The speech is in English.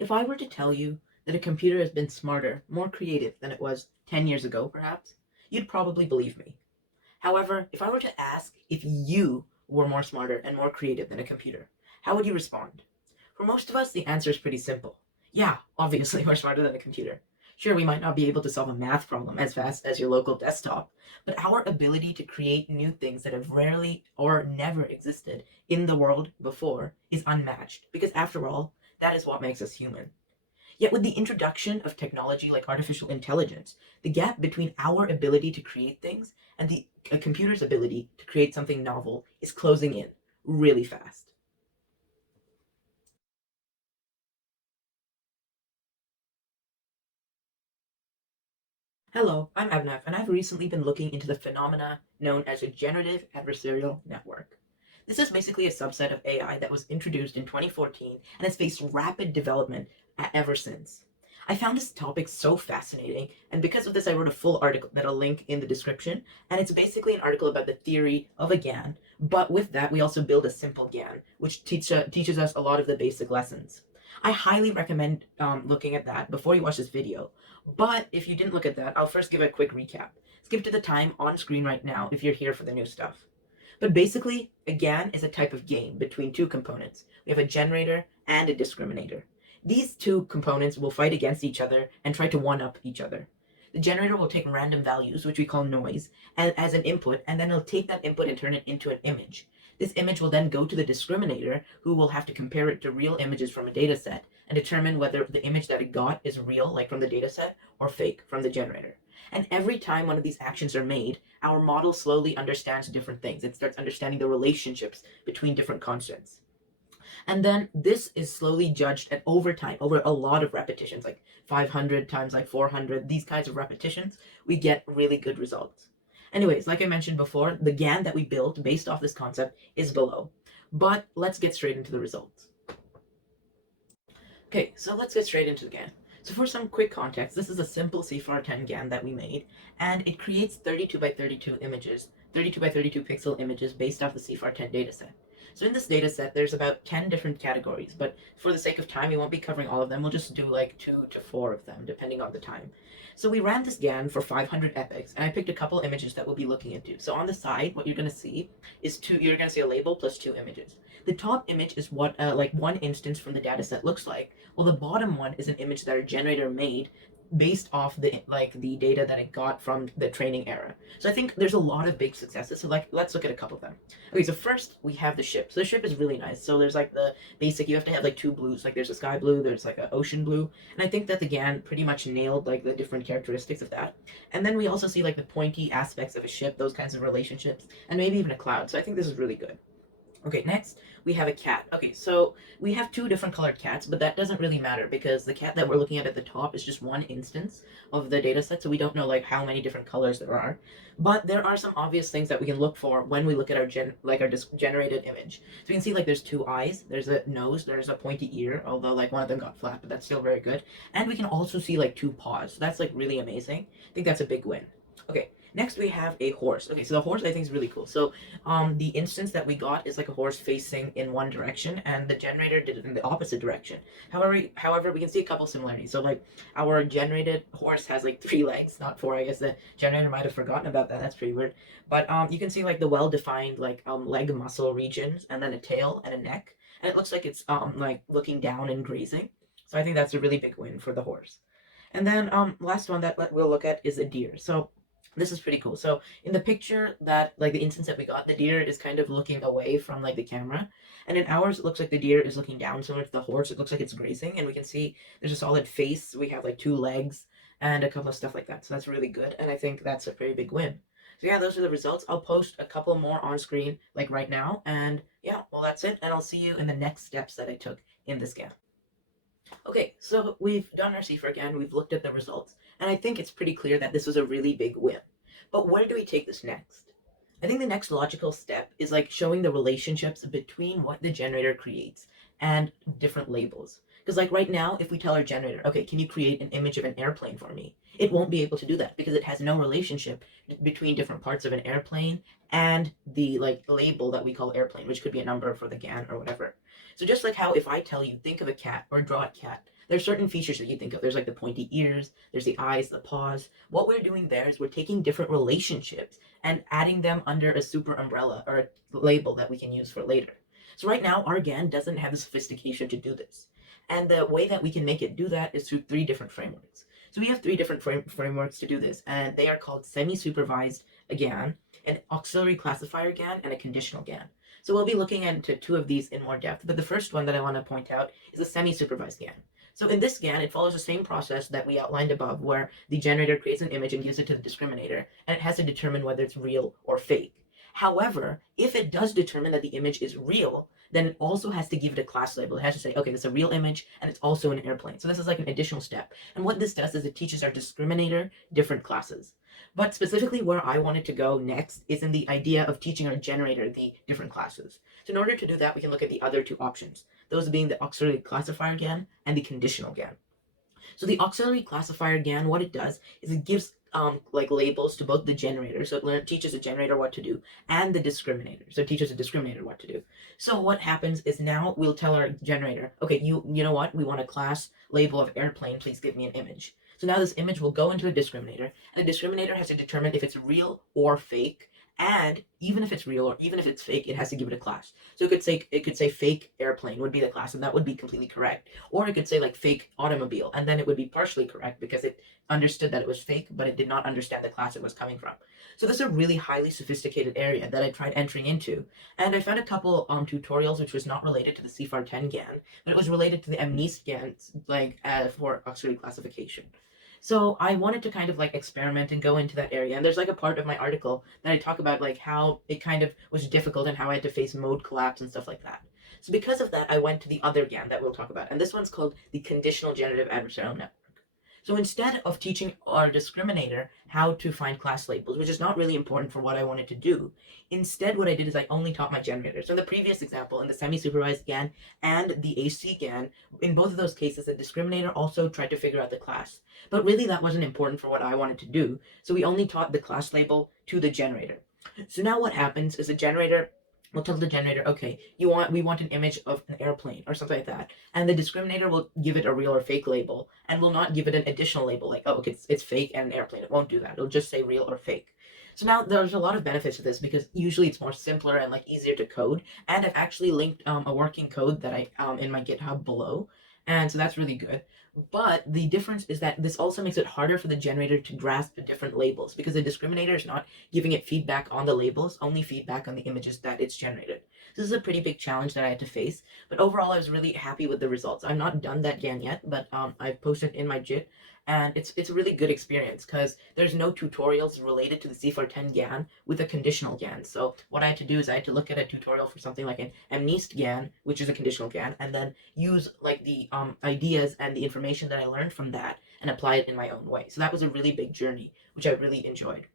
If I were to tell you that a computer has been smarter, more creative than it was 10 years ago, perhaps, you'd probably believe me. However, if I were to ask if you were more smarter and more creative than a computer, how would you respond? For most of us, the answer is pretty simple. Yeah, obviously, we're smarter than a computer. Sure, we might not be able to solve a math problem as fast as your local desktop, but our ability to create new things that have rarely or never existed in the world before is unmatched, because after all, that is what makes us human. Yet, with the introduction of technology like artificial intelligence, the gap between our ability to create things and a computer's ability to create something novel is closing in really fast. Hello, I'm Abhinav, and I've recently been looking into the phenomena known as a generative adversarial network. This is basically a subset of AI that was introduced in 2014 and has faced rapid development ever since. I found this topic so fascinating, and because of this, I wrote a full article that I'll link in the description. And it's basically an article about the theory of a GAN, but with that, we also build a simple GAN, which teaches us a lot of the basic lessons. I highly recommend looking at that before you watch this video. But if you didn't look at that, I'll first give a quick recap. Skip to the time on screen right now if you're here for the new stuff. But basically, a GAN is a type of game between two components. We have a generator and a discriminator. These two components will fight against each other and try to one-up each other. The generator will take random values, which we call noise, as an input, and then it'll take that input and turn it into an image. This image will then go to the discriminator, who will have to compare it to real images from a data set and determine whether the image that it got is real, like from the data set, or fake from the generator. And every time one of these actions are made, our model slowly understands different things. It starts understanding the relationships between different constants. And then this is slowly judged at over time, over a lot of repetitions, like 500 times like 400, these kinds of repetitions, we get really good results. Anyways, like I mentioned before, the GAN that we built based off this concept is below. But let's get straight into the results. Okay, so let's get straight into the GAN. So for some quick context, this is a simple CIFAR-10 GAN that we made, and it creates 32 by 32 images, 32 by 32 pixel images based off the CIFAR-10 dataset. So in this dataset, there's about 10 different categories, but for the sake of time, we won't be covering all of them. We'll just do like 2 to 4 of them, depending on the time. So we ran this GAN for 500 epochs, and I picked a couple images that we'll be looking into. So on the side, what you're going to see is you're going to see a label plus 2 images. The top image is what like one instance from the dataset looks like, well, the bottom one is an image that our generator made based off the data that it got from the training era. So I think there's a lot of big successes. So like let's look at a couple of them. Okay, so first we have the ship. So the ship is really nice. So there's like the basic, you have to have like two blues. Like there's a sky blue, there's like an ocean blue. And I think that the GAN pretty much nailed like the different characteristics of that. And then we also see like the pointy aspects of a ship, those kinds of relationships, and maybe even a cloud. So I think this is really good. Okay, next we have a cat. Okay, so we have two different colored cats, but that doesn't really matter because the cat that we're looking at the top is just one instance of the data set, so we don't know like how many different colors there are. But there are some obvious things that we can look for when we look at our generated image. So we can see like there's two eyes, there's a nose, there's a pointy ear, although like one of them got flat, but that's still very good. And we can also see like two paws. So that's like really amazing. I think that's a big win. Okay, next we have a horse. Okay, so the horse I think is really cool. So the instance that we got is like a horse facing in one direction, and the generator did it in the opposite direction. However, we can see a couple similarities. So like our generated horse has like 3 legs, not 4. I guess the generator might have forgotten about that. That's pretty weird. But you can see like the well-defined like leg muscle regions, and then a tail and a neck, and it looks like it's like looking down and grazing. So I think that's a really big win for the horse. And then last one that we'll look at is a deer. So this is pretty cool. So in the picture that like the instance that we got, the deer is kind of looking away from like the camera, and in ours it looks like the deer is looking down, similar to the horse. It looks like it's grazing, and we can see there's a solid face. We have like 2 legs and a couple of stuff like that. So that's really good, and I think that's a pretty big win. So yeah, those are the results. I'll post a couple more on screen like right now, and yeah, well that's it, and I'll see you in the next steps that I took in this game. Okay, so we've done our CIFAR again, we've looked at the results, and I think it's pretty clear that this was a really big win. But where do we take this next? I think the next logical step is like showing the relationships between what the generator creates and different labels. Because like right now, if we tell our generator, okay, can you create an image of an airplane for me? It won't be able to do that because it has no relationship between different parts of an airplane and the like label that we call airplane, which could be a number for the GAN or whatever. So just like how if I tell you, think of a cat or draw a cat, There's certain features that you think of. There's like the pointy ears, there's the eyes, the paws. What we're doing there is we're taking different relationships and adding them under a super umbrella or a label that we can use for later. So right now, our GAN doesn't have the sophistication to do this. And the way that we can make it do that is through three different frameworks. So we have three different frameworks to do this, and they are called semi-supervised GAN, an auxiliary classifier GAN, and a conditional GAN. So we'll be looking into two of these in more depth, but the first one that I want to point out is a semi-supervised GAN. So in this GAN, it follows the same process that we outlined above, where the generator creates an image and gives it to the discriminator, and it has to determine whether it's real or fake. However, if it does determine that the image is real, then it also has to give it a class label. It has to say, okay, this is a real image and it's also an airplane. So this is like an additional step. And what this does is it teaches our discriminator different classes. But specifically where I wanted to go next is in the idea of teaching our generator the different classes. So in order to do that, we can look at the other two options, those being the auxiliary classifier GAN and the conditional GAN. So the auxiliary classifier GAN, what it does is it gives like labels to both the generator, so it teaches the generator what to do, and the discriminator, so it teaches the discriminator what to do. So what happens is now we'll tell our generator, okay, you know what, we want a class label of airplane, please give me an image. So now this image will go into a discriminator, and the discriminator has to determine if it's real or fake, and even if it's real or even if it's fake, it has to give it a class. So it could say fake airplane would be the class, and that would be completely correct. Or it could say like fake automobile, and then it would be partially correct because it understood that it was fake, but it did not understand the class it was coming from. So this is a really highly sophisticated area that I tried entering into, and I found a couple tutorials which was not related to the CIFAR-10 GAN, but it was related to the MNIST GAN, like for auxiliary classification. So I wanted to kind of like experiment and go into that area. And there's like a part of my article that I talk about like how it kind of was difficult and how I had to face mode collapse and stuff like that. So because of that, I went to the other GAN that we'll talk about. And this one's called the Conditional Generative Adversarial Network. So instead of teaching our discriminator how to find class labels, which is not really important for what I wanted to do, instead what I did is I only taught my generator. So in the previous example, in the semi-supervised GAN and the AC GAN, in both of those cases, the discriminator also tried to figure out the class. But really that wasn't important for what I wanted to do, so we only taught the class label to the generator. So now what happens is the generator will tell the generator, okay, we want an image of an airplane or something like that. And the discriminator will give it a real or fake label and will not give it an additional label like, oh, okay, it's fake and an airplane. It won't do that. It'll just say real or fake. So now there's a lot of benefits to this because usually it's more simpler and like easier to code. And I've actually linked a working code that I in my GitHub below. And so that's really good. But the difference is that this also makes it harder for the generator to grasp the different labels because the discriminator is not giving it feedback on the labels, only feedback on the images that it's generated. This is a pretty big challenge that I had to face, but overall I was really happy with the results. I've not done that GAN yet, but I've posted in my JIT, and it's a really good experience because there's no tutorials related to the CIFAR-10 GAN with a conditional GAN. So what I had to do is I had to look at a tutorial for something like an MNIST GAN, which is a conditional GAN, and then use like the ideas and the information that I learned from that and apply it in my own way. So that was a really big journey, which I really enjoyed.